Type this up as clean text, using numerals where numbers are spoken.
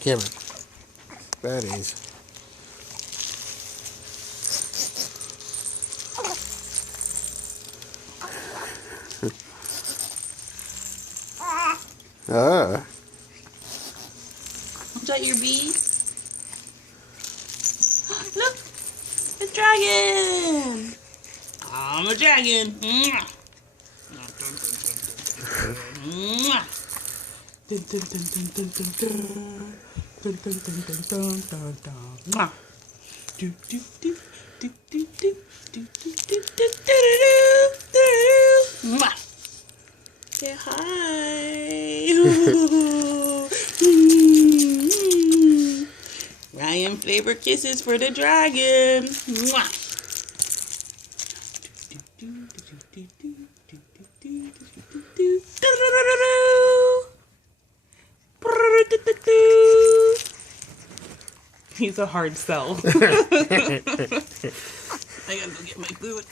Camera. Buddies. Ah. Is that your bee? Look! A dragon! I'm a dragon! Mwah. Mwah. Dun, dun, dun, dun, dun, dun, dun. Dun, dun, dun, dun, dun, dun, dun. Mwah. Do, do, do, do, do, do, do, do, do, do, do, do, do. Mwah. Say hi! Ryan flavor kisses for the dragon. Mwah. He's a hard sell. I gotta go get my food.